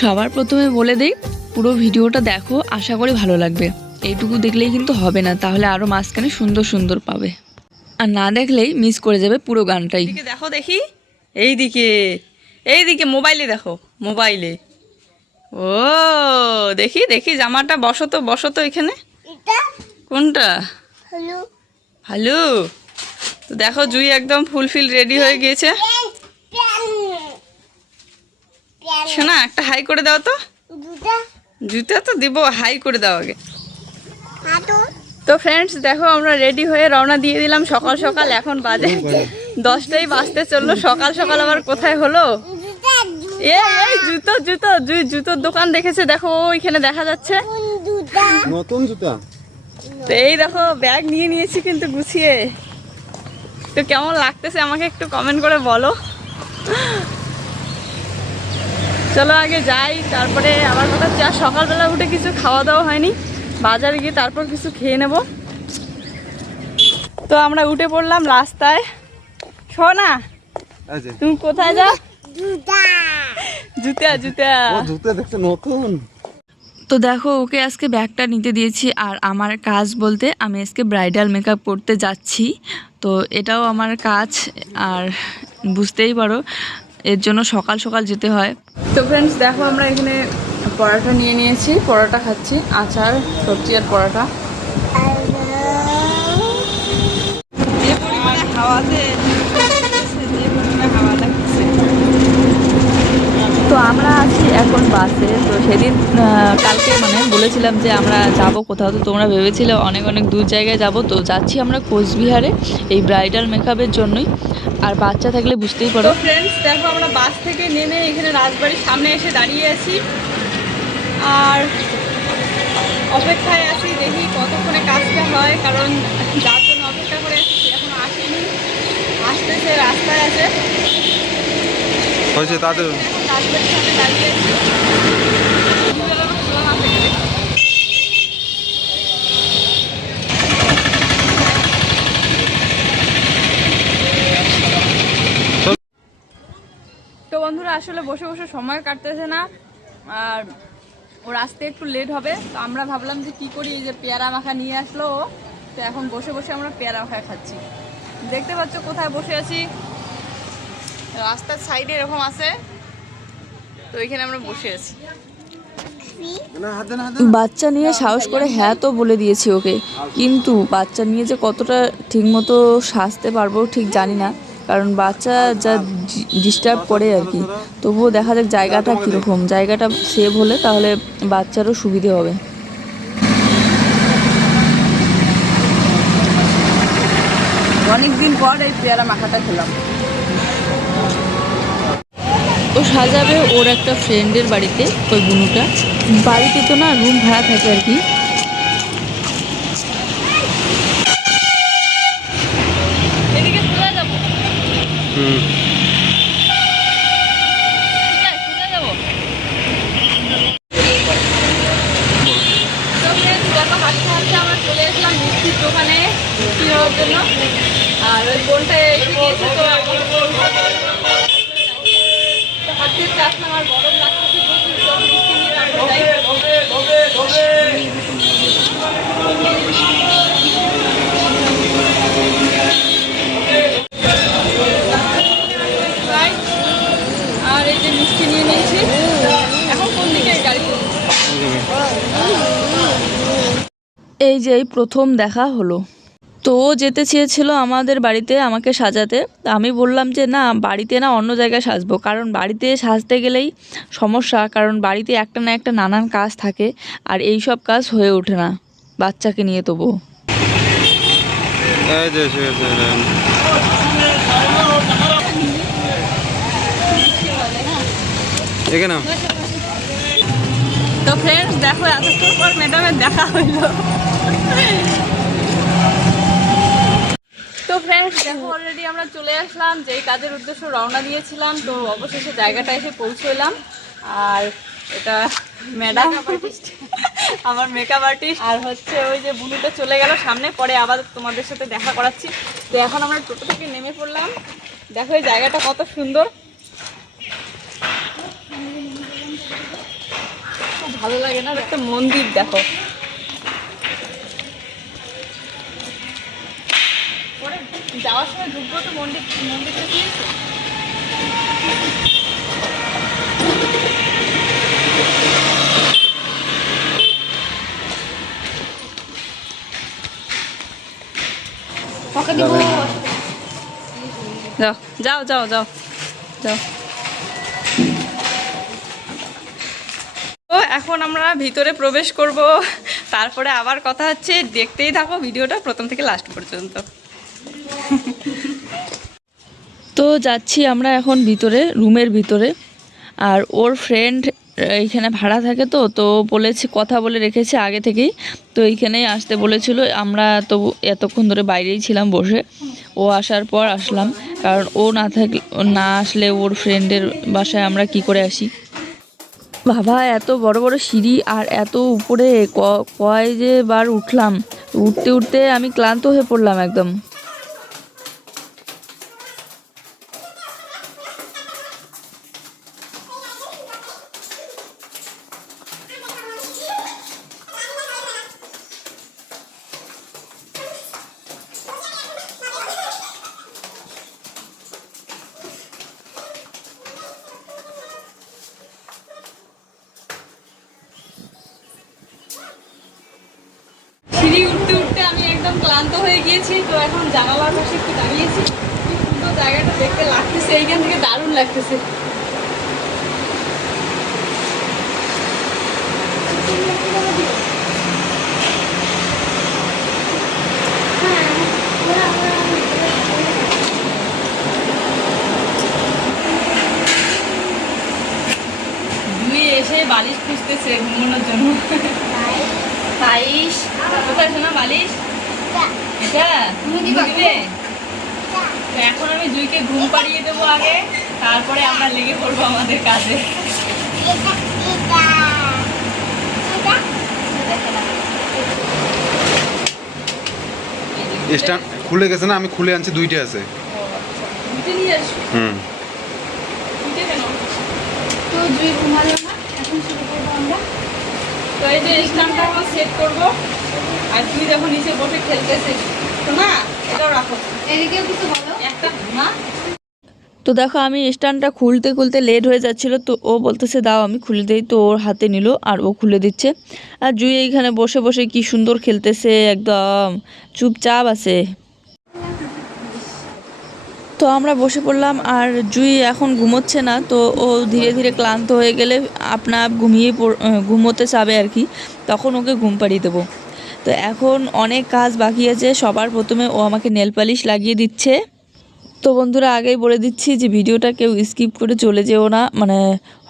সবার প্রথমে বলে দেই, পুরো ভিডিওটা দেখো, আশা করি ভালো লাগবে। এইটুকু দেখলেই কিন্তু হবে না, তাহলে আরও মাঝখানে সুন্দর সুন্দর পাবে, আর না দেখলেই মিস করে যাবে পুরো গানটাই। দেখো দেখি, এইদিকে এইদিকে মোবাইলে দেখো, মোবাইলে। ও দেখি দেখি জামাটা বসতো বসতো এখানে। কোনটা? ভালো। তো দেখো জুই একদম ফুলফিল রেডি হয়ে গিয়েছে। শোনা একটা হাই করে দাও তো। জুতা তো দিব, হাই করে দাও আগে। তো ফ্রেন্ডস দেখো আমরা রেডি হয়ে রওনা দিয়ে দিলাম সকাল সকাল। এখন বাজে 10টাই বাজতে চললো। সকাল সকাল আবার কোথায় হলো? এই জুতো জুতো জুই জুতোর দোকান দেখেছে, দেখো ওইখানে দেখা যাচ্ছে নতুন জুতা। তো এই দেখো ব্যাগ নিয়ে নিয়েছি কিন্তু গুছিয়ে। তো কেমন লাগতেছে আমাকে একটু কমেন্ট করে বলো। চলো আগে যাই, তারপরে আবার কথা হচ্ছে। আর সকালবেলা উঠে কিছু খাওয়া দাওয়া হয়নি, বাজারে গিয়ে তারপর কিছু খেয়ে নেব। তো আমরা উঠে পড়লাম রাস্তায়। শোনা তুমি কোথায় যাও? জুতা জুতা জুতা দেখতে নতুন। তো দেখো ওকে আজকে ব্যাগটা নিতে দিয়েছি, আর আমার কাজ বলতে আমি আজকে ব্রাইডাল মেকআপ করতে যাচ্ছি। তো এটাও আমার কাজ, আর বুঝতেই পারো এর জন্য সকাল সকাল যেতে হয়। তো ফ্রেন্ডস দেখো আমরা এখানে পরোটা নিয়ে নিয়েছি, পরোটা খাচ্ছি, আচার সবজি আর পরোটা। যে পরিমাণে হাওয়াতে হাওয়া লাগছে। তো আমরা আছি এখন বাসে। তো সেদিন কালকে মানে বলেছিলাম যে আমরা যাব কোথাও, তো তোমরা ভেবেছিলে অনেক অনেক দূর জায়গায় যাব। তো যাচ্ছি আমরা কোচবিহারে এই ব্রাইডাল মেকআপের জন্যই। আর বাচ্চা থাকলে বুঝতেই পারো। ফ্রেন্ডস দেখো আমরা বাস থেকে নেমে এখানে রাজবাড়ির সামনে এসে দাঁড়িয়ে আছি, আর অপেক্ষায় আছি দেখি কতক্ষণে কাজটা হয়। কারণ যার জন্য অপেক্ষা করে আছি সে এখনো আসেনি, আসতেছে, রাস্তায় আছে। হয়েছে তাদের এখন রাজবাড়ির সামনে দাঁড়িয়ে আছি। তো বন্ধুরা আসলে বসে বসে সময় কাটতেছে না, আর ওর আসতে একটু লেট হবে। তো আমরা ভাবলাম যে কি করি, এই যে পেয়ারা মাখা নিয়ে আসলো ও। তো এখন বসে বসে আমরা পেয়ারা মাখা খাচ্ছি। দেখতে পাচ্ছ কোথায় বসে আছি, রাস্তার সাইডে এরকম আছে, তো এখানে আমরা বসে আছি। বাচ্চা নিয়ে সাহস করে হ্যাঁ তো বলে দিয়েছি ওকে, কিন্তু বাচ্চা নিয়ে যে কতটা ঠিকমতো সাজতে পারবো ঠিক জানি না, কারণ বাচ্চা যা ডিস্টার্ব করে আর কি। তবুও দেখা যাক জায়গাটা কীরকম, জায়গাটা সেভ হলে তাহলে বাচ্চারও সুবিধে হবে। অনেকদিন পর এই পেয়ারা মাখাটা খেলাম। ও সাজাবে ওর একটা ফ্রেন্ডের বাড়িতে, ওই বুনুটা বাড়িতে তো না, রুম ভাড়া থাকে আর কি। এদিকে সোজা যাবো, যাবো। তো ফ্রেন্ডস দেখো হাঁটতে হাঁটতে আমরা চলে আসলাম মিষ্টির দোকানে মিষ্টি হওয়ার জন্য। আর ওই বোনটা এসে গিয়েছে, তো হাঁটতে হাঁটতে আসলাম, আর গরম লাগতেছে প্রচুর। তো মিষ্টি নিয়ে তারপরে যাই। আর এই যে মিষ্টি নিয়ে নিয়েছি, এখন কোন দিকে গাড়ি চলছে? এই যে এই প্রথম দেখা হলো। তো ও যেতে চেয়েছিল আমাদের বাড়িতে আমাকে সাজাতে। আমি বললাম যে না, বাড়িতে না, অন্য জায়গায় সাজবো, কারণ বাড়িতে সাজতে গেলেই সমস্যা, কারণ বাড়িতে একটা না একটা নানান কাজ থাকে, আর এই সব কাজ হয়ে ওঠে না বাচ্চাকে নিয়ে। তবু এখানে তো ফ্রেন্ডস দেখো এতক্ষণ পর ম্যাডামের দেখা হইলো। তো ফ্রেন্ডস দেখো অলরেডি আমরা চলে আসলাম যেই কাজের উদ্দেশ্য রওনা দিয়েছিলাম। তো অবশেষে জায়গাটা এসে পৌঁছলাম। আর এটা ম্যাডাম আমার মেকআপ আর্টিস্ট, আর হচ্ছে ওই যে বুনুটা চলে গেল সামনে, পরে আবার তোমাদের সাথে দেখা করাচ্ছি। তো এখন আমরা টোটো থেকে নেমে পড়লাম। দেখো এই জায়গাটা কত সুন্দর। খুব ভালো লাগে না? একটা মন্দির দেখো, পরে যাওয়ার সময় ঢুকবো তো মন্দিরটা কি আছে? যাও যাও যাও যাও যাও। তো এখন আমরা ভিতরে প্রবেশ করব, তারপরে আবার কথা হচ্ছে। দেখতেই থাকো ভিডিওটা প্রথম থেকে লাস্ট পর্যন্ত। তো যাচ্ছি আমরা এখন ভিতরে, রুমের ভিতরে। আর ওর ফ্রেন্ড এইখানে ভাড়া থাকে, তো বলেছে, কথা বলে রেখেছে আগে থেকেই, তো এইখানেই আসতে বলেছিল। আমরা তো এতক্ষণ ধরে বাইরেই ছিলাম বসে, ও আসার পর আসলাম, কারণ ও না আসলে ওর ফ্রেন্ডের বাসায় আমরা কি করে আসি। বাবা, এত বড় বড় সিঁড়ি আর এত উপরে কয় যে বার উঠলাম, উঠতে উঠতে আমি ক্লান্ত হয়ে পড়লাম একদম। সিঁড়ি উঠতে উঠতে আমি একদম ক্লান্ত হয়ে গিয়েছি। তো এখন জানালার পাশে একটু দাঁড়িয়েছি, কি সুন্দর জায়গাটা দেখতে লাগতেছে, এইখান থেকে দারুণ লাগতেছে। দুই এসে বালিশ খুঁজতেছে ঘুমানোর জন্য। বালিশ কোথায় শোনা? বালিশ এটা তুমি দিবে? তো এখন আমি জুইকে ঘুম পাড়িয়ে দেবো আগে, তারপরে আমরা লেগে পড়বো আমাদের কাজে। স্ট্যান্ড খুলে গেছে না, আমি খুলে আনছি, দুইটা আছে। দুইটা নিয়ে আসো। হুম। দুইটা কেন? তো জুই ঘুমালো না, এখন শুরু করবো আমরা। তো এই যে স্ট্যান্ডটা আমরা সেট করবো, আর তুই যখন নিচে বসে খেলতেছিস, তো না এটাও রাখো, এদিকেও কিছু বলো। একটা না। তো দেখো, আমি স্ট্যান্ডটা খুলতে খুলতে লেট হয়ে যাচ্ছিলো, তো ও বলতেছে দাও আমি খুলে দিই, তো ওর হাতে নিল আর ও খুলে দিচ্ছে। আর জুই এইখানে বসে বসে কি সুন্দর খেলতেছে, একদম চুপচাপ আছে। তো আমরা বসে পড়লাম, আর জুই এখন ঘুমোচ্ছে না, তো ও ধীরে ধীরে ক্লান্ত হয়ে গেলে আপনা আপ ঘুমোতে চাবে আর কি, তখন ওকে ঘুম পাড়িয়ে দেবো। তো এখন অনেক কাজ বাকি আছে। সবার প্রথমে ও আমাকে নেল পালিশ লাগিয়ে দিচ্ছে। তো বন্ধুরা, আগেই বলে দিচ্ছি যে ভিডিওটা কেউ স্কিপ করে চলে যেও না, মানে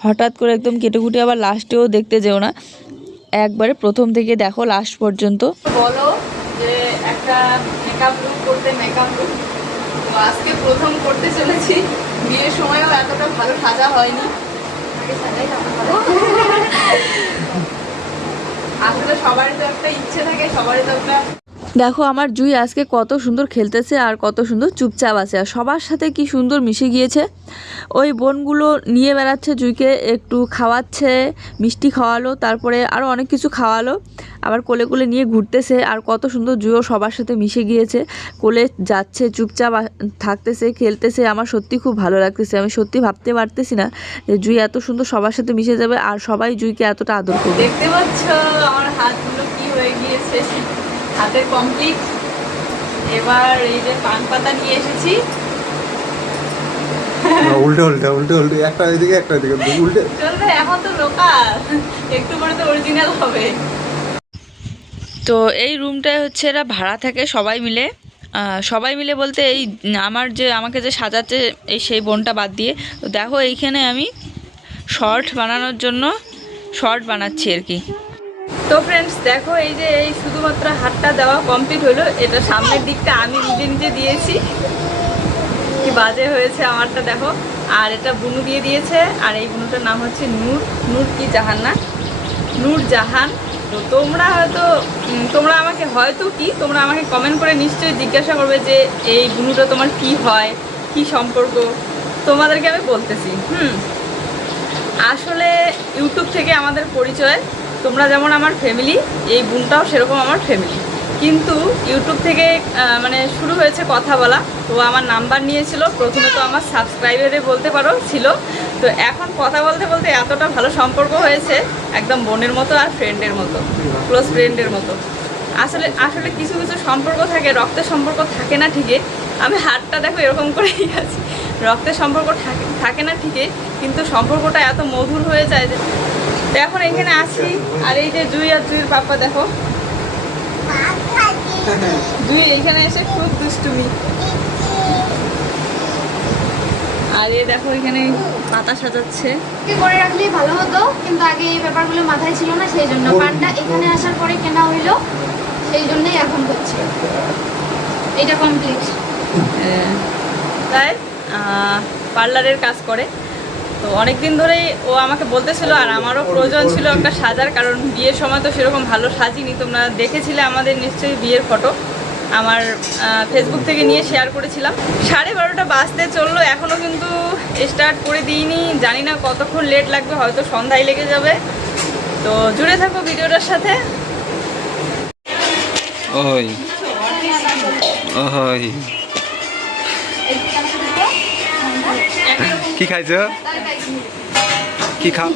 হঠাৎ করে একদম কেটে কুটে আবার লাস্টেও দেখতে যেও না, একবারে প্রথম থেকে দেখো লাস্ট পর্যন্ত। বলো যে একটা মেকআপ লুক করতে, মেকআপ লুক তো আজকে প্রথম করতে চলেছি। বিয়ের সময়ও এতটা ভালো সাজা হয়নি, আগে সাজাই আসলে সবারই তো একটা ইচ্ছে থাকে, সবারই তো একটা। দেখো আমার জুই আজকে কত সুন্দর খেলতেছে আর কত সুন্দর চুপচাপ আছে, আর সবার সাথে কি সুন্দর মিশে গিয়েছে। ওই বোনগুলো নিয়ে বেড়াচ্ছে জুইকে, একটু খাওয়াচ্ছে, মিষ্টি খাওয়ালো, তারপরে আরও অনেক কিছু খাওয়ালো, আবার কোলে কোলে নিয়ে ঘুরতেছে। আর কত সুন্দর জুইও সবার সাথে মিশে গিয়েছে, কোলে যাচ্ছে, চুপচাপ থাকতেছে, খেলতেছে। আমার সত্যি খুব ভালো লাগতেছে। আমি সত্যি ভাবতে পারতেছি না যে জুই এত সুন্দর সবার সাথে মিশে যাবে আর সবাই জুইকে এতটা আদর করবে। দেখতে পাচ্ছ আমার হাতগুলো কি হয়ে গিয়েছে, হাতে কমপ্লিট। এবার এই যে পান পাতা নিয়ে এসেছি, উল্টে উল্টে উল্টে উল্টে, একটা এদিকে একটা এদিকে, উল্টে চলবে। এখন তো লোকাল, একটু পরে তো অরিজিনাল হবে। তো এই রুমটায় হচ্ছে এরা ভাড়া থাকে সবাই মিলে বলতে এই আমাকে যে সাজাচ্ছে এই সেই বোনটা বাদ দিয়ে। তো দেখো এইখানে আমি শর্ট বানানোর জন্য শর্ট বানাচ্ছি আর কি। তো ফ্রেন্ডস দেখো, এই যে এই শুধুমাত্র হাতটা দেওয়া কমপ্লিট হলো। এটা সামনের দিকটা আমি নিজে নিজে দিয়েছি, কি বাজে হয়েছে আমারটা দেখো। আর এটা বুনু দিয়ে দিয়েছে, আর এই বুনুটার নাম হচ্ছে নূর কি জাহান না, নূর জাহান। তো তোমরা আমাকে কমেন্ট করে নিশ্চয়ই জিজ্ঞাসা করবে যে এই বুনুটা তোমার কি হয়, কি সম্পর্ক, তোমাদেরকে আমি বলতেছি। আসলে ইউটিউব থেকে আমাদের পরিচয়, তোমরা যেমন আমার ফ্যামিলি, এই বোনটাও সেরকম আমার ফ্যামিলি। কিন্তু ইউটিউব থেকে মানে শুরু হয়েছে কথা বলা। তো আমার নাম্বার নিয়েছিল, প্রথমে তো আমার সাবস্ক্রাইবারে বলতে পারো ছিল। তো এখন কথা বলতে বলতে এতটা ভালো সম্পর্ক হয়েছে, একদম বোনের মতো আর ফ্রেন্ডের মতো, ক্লোজ ফ্রেন্ডের মতো। আসলে আসলে কিছু কিছু সম্পর্ক থাকে, রক্তের সম্পর্ক থাকে না ঠিকই। আমি হাতটা দেখো এরকম করেই আছি, রক্তের সম্পর্ক থাকে না ঠিকই, কিন্তু সম্পর্কটা এত মধুর হয়ে যায় যে। তো এখন এখানে আছি, আর এই যে জুই আর জুইয়ের পাপা দেখো, জুই এইখানে এসে খুব দুষ্টুমি। আর এই দেখো এখানে পাতা সাজাচ্ছে। কি করে রাখলেই ভালো হতো, কিন্তু আগে এই ব্যাপারগুলো মাথায় ছিল না, সেই জন্য পানটা এখানে আসার পরে কেনা হইলো, সেই জন্যই এখন হচ্ছে এটা কমপ্লিট। তাই পার্লারের কাজ করে, তো অনেক দিন ধরেই ও আমাকে বলতেছিল, আর আমারও প্রয়োজন ছিল একটা সাজার, কারণ বিয়ের সময় তো সেরকম ভালো সাজিনি। তোমরা দেখেছিলে আমাদের নিশ্চয়ই বিয়ের ফটো, আমার ফেসবুক থেকে নিয়ে শেয়ার করেছিলাম। 12:30 বাজতে চললো, এখনও কিন্তু স্টার্ট করে দিইনি। জানি না কতক্ষণ লেট লাগবে, হয়তো সন্ধ্যায় লেগে যাবে। তো জুড়ে থাকো ভিডিওটার সাথে। ওই ওই কি খাইছো? কি খাও?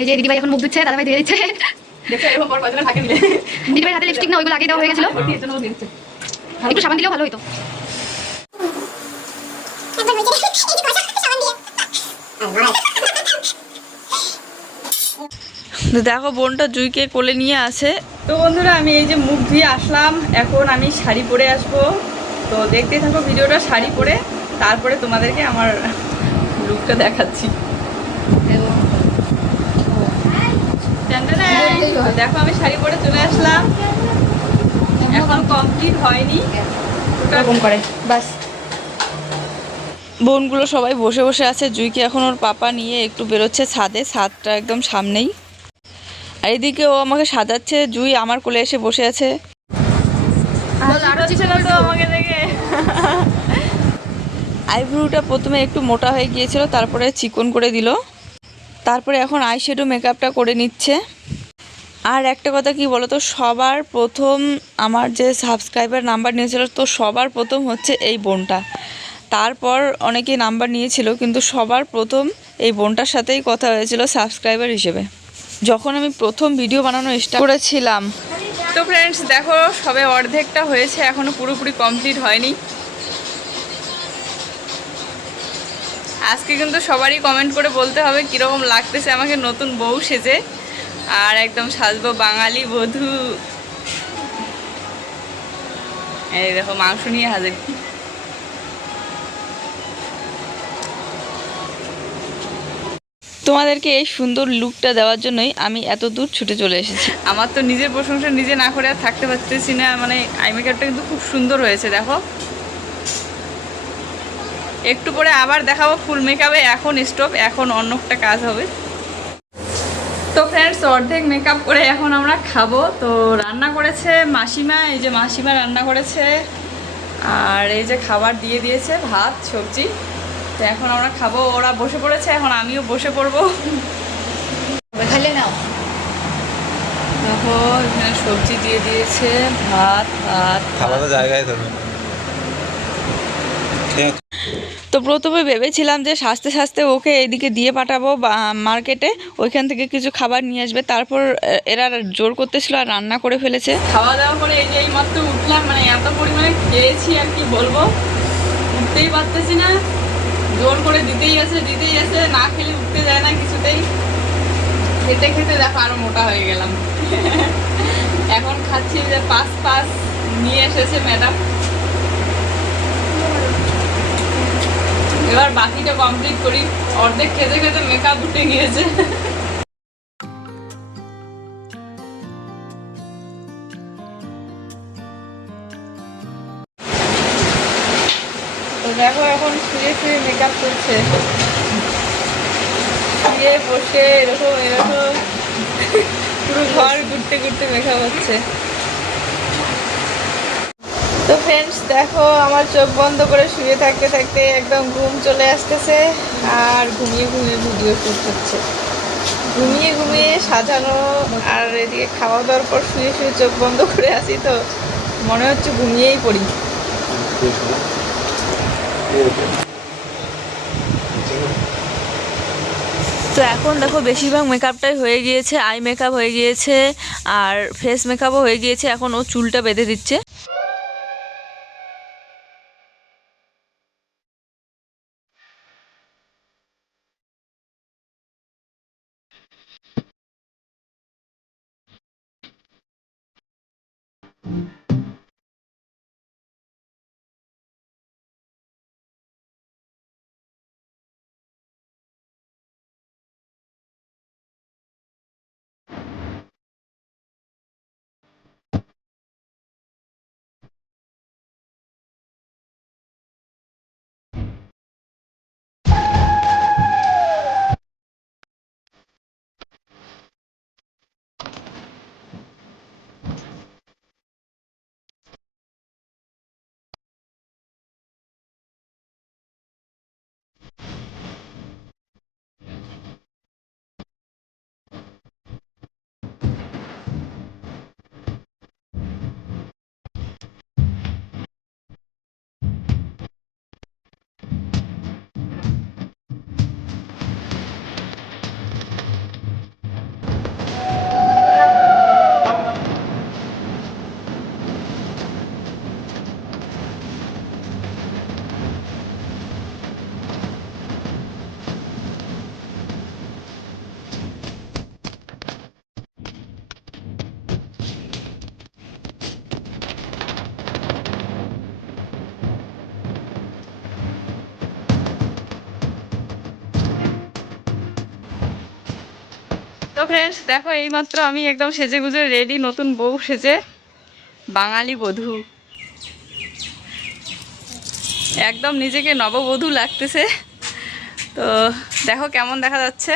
এই যে দিদিভাই এখন মুখ ধুচ্ছে, দাদাভাই ধুয়ে দিচ্ছে। দিদিভাই হাতে লিপস্টিক না, ওইগুলো আগে দেওয়া হয়ে গেছিল, একটু সাবান দিলেও ভালো হইতো। দেখো বোনটা জুইকে কোলে নিয়ে আসে। তো বন্ধুরা, আমি এই যে মুখ ধুয়ে আসলাম, এখন আমি শাড়ি পরে আসবো। তো দেখতে থাকো ভিডিওটা শাড়ি পরে, তারপরে তোমাদেরকে আমার লুকটা দেখাচ্ছি। দেখো আমি শাড়ি পরে চলে আসলাম, এখন কমপ্লিট হয়নি এরকম করে বাস। বোনগুলো সবাই বসে বসে আছে, জুইকে এখন ওর পাপা নিয়ে একটু বেরোচ্ছে ছাদে, ছাদটা একদম সামনেই। আর এদিকে ও আমাকে সাজাচ্ছে, জুই আমার কোলে এসে বসে আছে। আমাকে দেখে আইব্রোটা প্রথমে একটু মোটা হয়ে গিয়েছিল, তারপরে চিকন করে দিল, তারপরে এখন আইশ্যাডো মেকআপটা করে নিচ্ছে। আর একটা কথা কি বলো তো, সবার প্রথম আমার যে সাবস্ক্রাইবার নাম্বার নিয়েছিল, তো সবার প্রথম হচ্ছে এই বোনটা। তারপর অনেকেই নাম্বার নিয়েছিল, কিন্তু সবার প্রথম এই বোনটার সাথেই কথা হয়েছিল সাবস্ক্রাইবার হিসেবে, যখন আমি প্রথম ভিডিও বানানো স্টার্ট করেছিলাম। তো ফ্রেন্ডস দেখো, সবে অর্ধেকটা হয়েছে, এখনও পুরোপুরি কমপ্লিট হয়নি। আজকে কিন্তু সবারই কমেন্ট করে বলতে হবে কীরকম লাগতেছে আমাকে নতুন বউ সেজে, আর একদম সাজবো বাঙালি বধূ। এই দেখো মাংস নিয়ে হাজির। তোমাদেরকে এই সুন্দর লুকটা দেওয়ার জন্যই আমি এত দূর ছুটে চলে এসেছি। আমার তো নিজের প্রশংসা নিজে না করে আর থাকতে পারতেছি না। মানে আই মেকআপটা কিন্তু খুব সুন্দর হয়েছে, দেখো। একটু পরে আবার দেখাবো ফুল মেকআপে, এখন স্টপ, এখন অন্য একটা কাজ হবে। তো ফ্রেন্ডস, অর্ধেক মেকআপ করে এখন আমরা খাবো। তো রান্না করেছে মাসিমা, এই যে মাসিমা রান্না করেছে, আর এই যে খাবার দিয়ে দিয়েছে, ভাত সবজি। তো এখন আমরা খাবো, ওরা বসে পড়েছে, এখন আমিও বসে পড়বো। খাইলে নাও। দেখো এখানে সবজি দিয়ে দিয়েছে, ভাত ভাত খাবারের জায়গায় ধরবে। তো প্রথমে ভেবেছিলাম যে সাজতে সাজতে ওকে এদিকে দিয়ে পাঠাবো মার্কেটে, ওইখান থেকে কিছু খাবার নিয়ে আসবে। তারপর এরা জোর করতেছিল আর রান্না করে ফেলেছে। খাওয়া দাওয়া করে এই যে এই মাত্র উঠলাম, মানে এত পরিমাণে খেয়েছি আর কি বলবো, উঠতেই পারতেছি না, জোর করে দিতেই আছে, না খেলে উঠতে যায় না কিছুতেই। খেতে খেতে দেখো আরো মোটা হয়ে গেলাম। এখন খাচ্ছি যে পাঁচ নিয়ে এসেছে ম্যাডাম। এবার বাকিটা কমপ্লিট করি, অর্ধেক খেতে খেতে মেকআপ উঠে গিয়েছে। তো দেখো এখন শুয়ে শুয়ে মেকআপ করছে, শুয়ে বসে এরকম পুরো ঘর ঘুরতে ঘুরতে মেকআপ হচ্ছে। তো ফ্রেন্ডস দেখো, আমার চোখ বন্ধ করে শুয়ে থাকতে থাকতে একদম ঘুম চলে আসতেছে, আর ঘুমিয়ে ঘুমিয়ে ভিডিও শুট হচ্ছে। ঘুমিয়ে ঘুমিয়ে সাজানো, আর এদিকে খাওয়া দাওয়ার পর শুয়ে শুয়ে চোখ বন্ধ করে আছি, তো মনে হচ্ছে ঘুমিয়েই পড়ি। তো এখন দেখো বেশিরভাগ মেকআপটাই হয়ে গিয়েছে, আই মেকআপ হয়ে গিয়েছে আর ফেস মেকআপও হয়ে গিয়েছে। এখন ও চুলটা বেঁধে দিচ্ছে। তো ফ্রেন্ডস দেখো, এইমাত্র আমি একদম সেজে গুজে রেডি, নতুন বউ সেজে, বাঙালি বধূ, একদম নিজেকে নববধূ লাগতেছে। তো দেখো কেমন দেখা যাচ্ছে।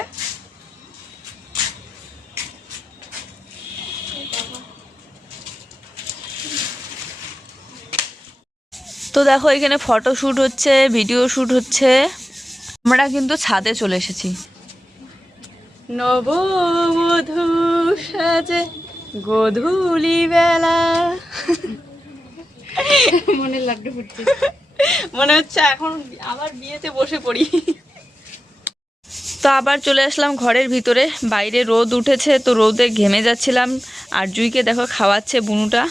তো দেখো এখানে ফটো শ্যুট হচ্ছে, ভিডিও শ্যুট হচ্ছে। আমরা কিন্তু ছাদে চলে এসেছি। নববধূ সাজে গোধূলি বেলা, মনে লাড্ডু ফুটছে। মনে হচ্ছে এখন আবার বিয়েতে বসে পড়ি। তো আবার চলে আসলাম ঘরের ভিতরে। বাইরে রোদ উঠেছে, তো রোদে ঘেমে যাচ্ছিলাম। আর জুইকে দেখো খাওয়াচ্ছে বুনুটা।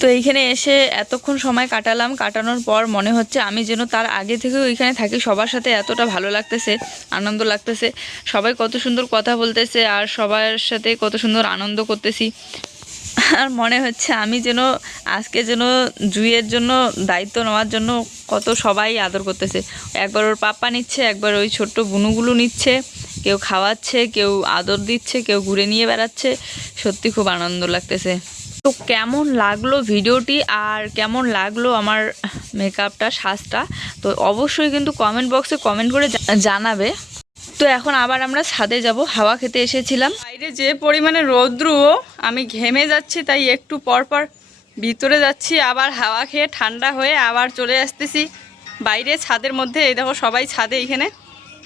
তো এইখানে এসে এতক্ষণ সময় কাটালাম। কাটানোর পর মনে হচ্ছে আমি যেন তার আগে থেকেও এখানে থাকি। সবার সাথে এতটা ভালো লাগতেছে, আনন্দ লাগতেছে। সবাই কত সুন্দর কথা বলতেছে আর সবার সাথে কত সুন্দর আনন্দ করতেছি। আর মনে হচ্ছে আমি যেন আজকে যেন জুইয়ের জন্য দায়িত্ব নেওয়ার জন্য কত সবাই আদর করতেছে। একবার ওর পাপ্পা নিচ্ছে, একবার ওই ছোট্ট বুনুগুলো নিচ্ছে, কেউ খাওয়াচ্ছে, কেউ আদর দিচ্ছে, কেউ ঘুরে নিয়ে বেড়াচ্ছে। সত্যি খুব আনন্দ লাগতেছে। তো কেমন লাগলো ভিডিওটি আর কেমন লাগলো আমার মেকআপটা, সাজটা, তো অবশ্যই কিন্তু কমেন্ট বক্সে কমেন্ট করে জানাবে। তো এখন আবার আমরা ছাদে যাব, হাওয়া খেতে এসেছিলাম। বাইরে যে পরিমাণে রৌদ্র, আমি ঘেমে যাচ্ছি, তাই একটু পর পর ভিতরে যাচ্ছি, আবার হাওয়া খেয়ে ঠান্ডা হয়ে আবার চলে আসতেছি বাইরে ছাদের মধ্যে। এই দেখো সবাই ছাদে এইখানে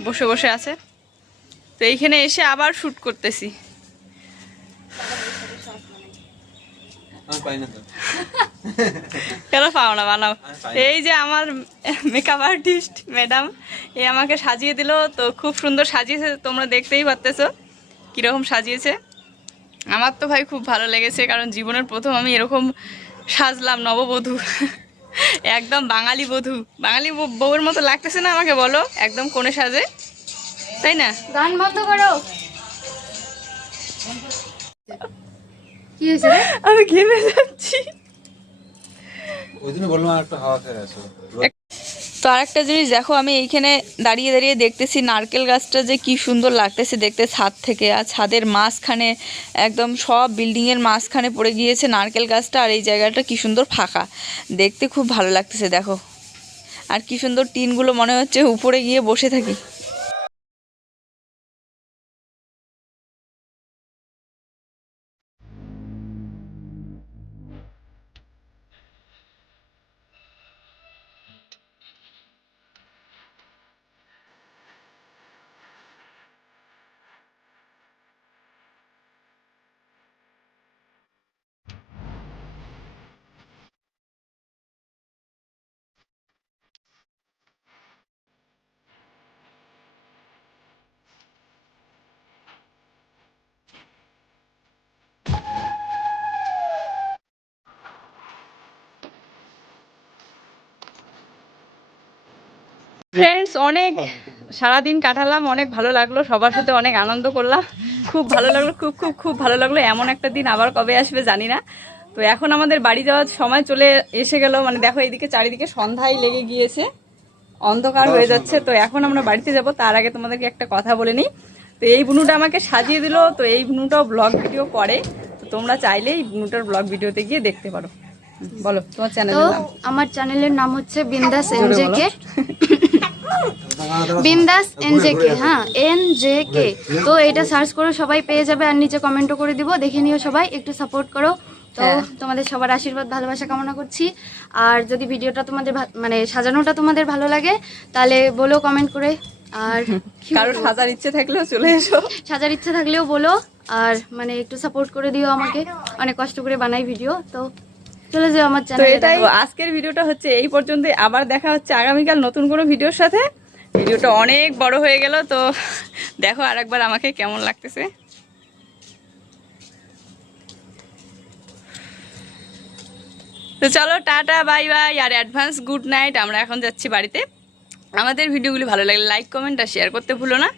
বসে বসে আছে। তো এইখানে এসে আবার শ্যুট করতেছি। কেন পাও না, বানাও। এই যে আমার মেকআপ আর্টিস্ট ম্যাডাম, এ আমাকে সাজিয়ে দিল। তো খুব সুন্দর সাজিয়েছে, তোমরা দেখতেই পারতেছো কীরকম সাজিয়েছে। আমার তো ভাই খুব ভালো লেগেছে, কারণ জীবনের প্রথম আমি এরকম সাজলাম নববধূ। একদম বাঙালি বধূ, বাঙালি বউয়ের মতো লাগতেছে না আমাকে, বলো? একদম কোণে সাজে, তাই না? গান বন্ধ করো। কি হয়েছে রে? আমি ঘেমে যাচ্ছি। ওই জন্য বললাম আর একটু হাওয়া খেয়ে আসো। তো আরেকটা জিনিস দেখো, আমি এইখানে দাঁড়িয়ে দাঁড়িয়ে দেখতেছি নারকেল গাছটা যে কি সুন্দর লাগতেছে দেখতে ছাদ থেকে। আর ছাদের মাঝখানে একদম সব বিল্ডিংয়ের মাঝখানে পড়ে গিয়েছে নারকেল গাছটা। আর এই জায়গাটা কি সুন্দর ফাঁকা, দেখতে খুব ভালো লাগতেছে দেখো। আর কি সুন্দর টিনগুলো, মনে হচ্ছে উপরে গিয়ে বসে থাকি। ফ্রেন্ডস অনেক সারাদিন কাটালাম, অনেক ভালো লাগলো, সবার সাথে অনেক আনন্দ করলাম, খুব ভালো লাগলো, খুব খুব খুব ভালো লাগলো। এমন একটা দিন আবার কবে আসবে জানি না। তো এখন আমাদের বাড়ি যাওয়ার সময় চলে এসে গেল, মানে দেখো এইদিকে চারিদিকে সন্ধ্যায় লেগে গিয়েছে, অন্ধকার হয়ে যাচ্ছে। তো এখন আমরা বাড়িতে যাব, তার আগে তোমাদেরকে একটা কথা বলে নিই। তো এই বুনুটা আমাকে সাজিয়ে দিল, তো এই বুনুটাও ব্লগ ভিডিও করে, তো তোমরা চাইলে এই বুনুটার ব্লগ ভিডিওতে গিয়ে দেখতে পারো। বলো তোমার তো চ্যানেলের নাম। আমার চ্যানেলের নাম হচ্ছে বিন্দাস এনজেকে, বিন্দাস এনজেকে, হ্যাঁ এনজেকে। তো এটা সার্চ করে সবাই পেয়ে যাবে, আর নিচে কমেন্টও করে দিব, দেখে নিও সবাই, একটু সাপোর্ট করো। তো হ্যাঁ। তোমাদের সবার আশীর্বাদ ভালোবাসা কামনা করছি। আর যদি ভিডিওটা তোমাদের মানে সাজানোটা তোমাদের ভালো লাগে তাহলে বলো কমেন্ট করে। আর কি কারোর বলবো? সাজার ইচ্ছে থাকলেও চলে এসো। সাজার ইচ্ছে থাকলেও বলো, আর মানে একটু সাপোর্ট করে দিও আমাকে, অনেক কষ্ট করে বানাই ভিডিও। তো চলে যাও আমার তো চ্যানেলে। এটাই আজকের ভিডিওটা হচ্ছে এই পর্যন্ত, আবার দেখা হচ্ছে আগামীকাল নতুন কোনো ভিডিওর সাথে। ভিডিওটা অনেক বড় হয়ে গেল, তো দেখো আরেকবার আমাকে কেমন লাগতেছে। তো চলো টাটা বাই বাই আর অ্যাডভান্স গুড নাইট। আমরা এখন যাচ্ছি বাড়িতে। আমাদের ভিডিওগুলি ভালো লাগলে লাইক কমেন্ট আর শেয়ার করতে ভুলো না।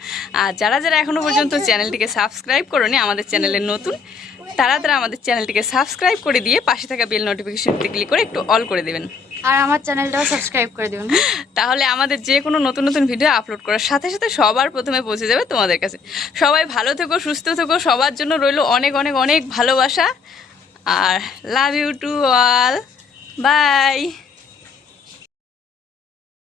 আর যারা যারা এখনো পর্যন্ত চ্যানেলটিকে সাবস্ক্রাইব করোনি, আমাদের চ্যানেলের নতুন, তারা তারা আমাদের চ্যানেলটিকে সাবস্ক্রাইব করে দিয়ে পাশে থাকা বেল নোটিফিকেশনটি ক্লিক করে একটু অল করে দেবেন। আর আমার চ্যানেলটাও সাবস্ক্রাইব করে দিবেন। তাহলে আমাদের যে কোনো নতুন নতুন ভিডিও আপলোড করার সাথে সাথে সবার প্রথমে পৌঁছে যাবে তোমাদের কাছে। সবাই ভালো থেকো, সুস্থ থেকো, সবার জন্য রইলো অনেক অনেক অনেক ভালোবাসা। আর love you to all, by.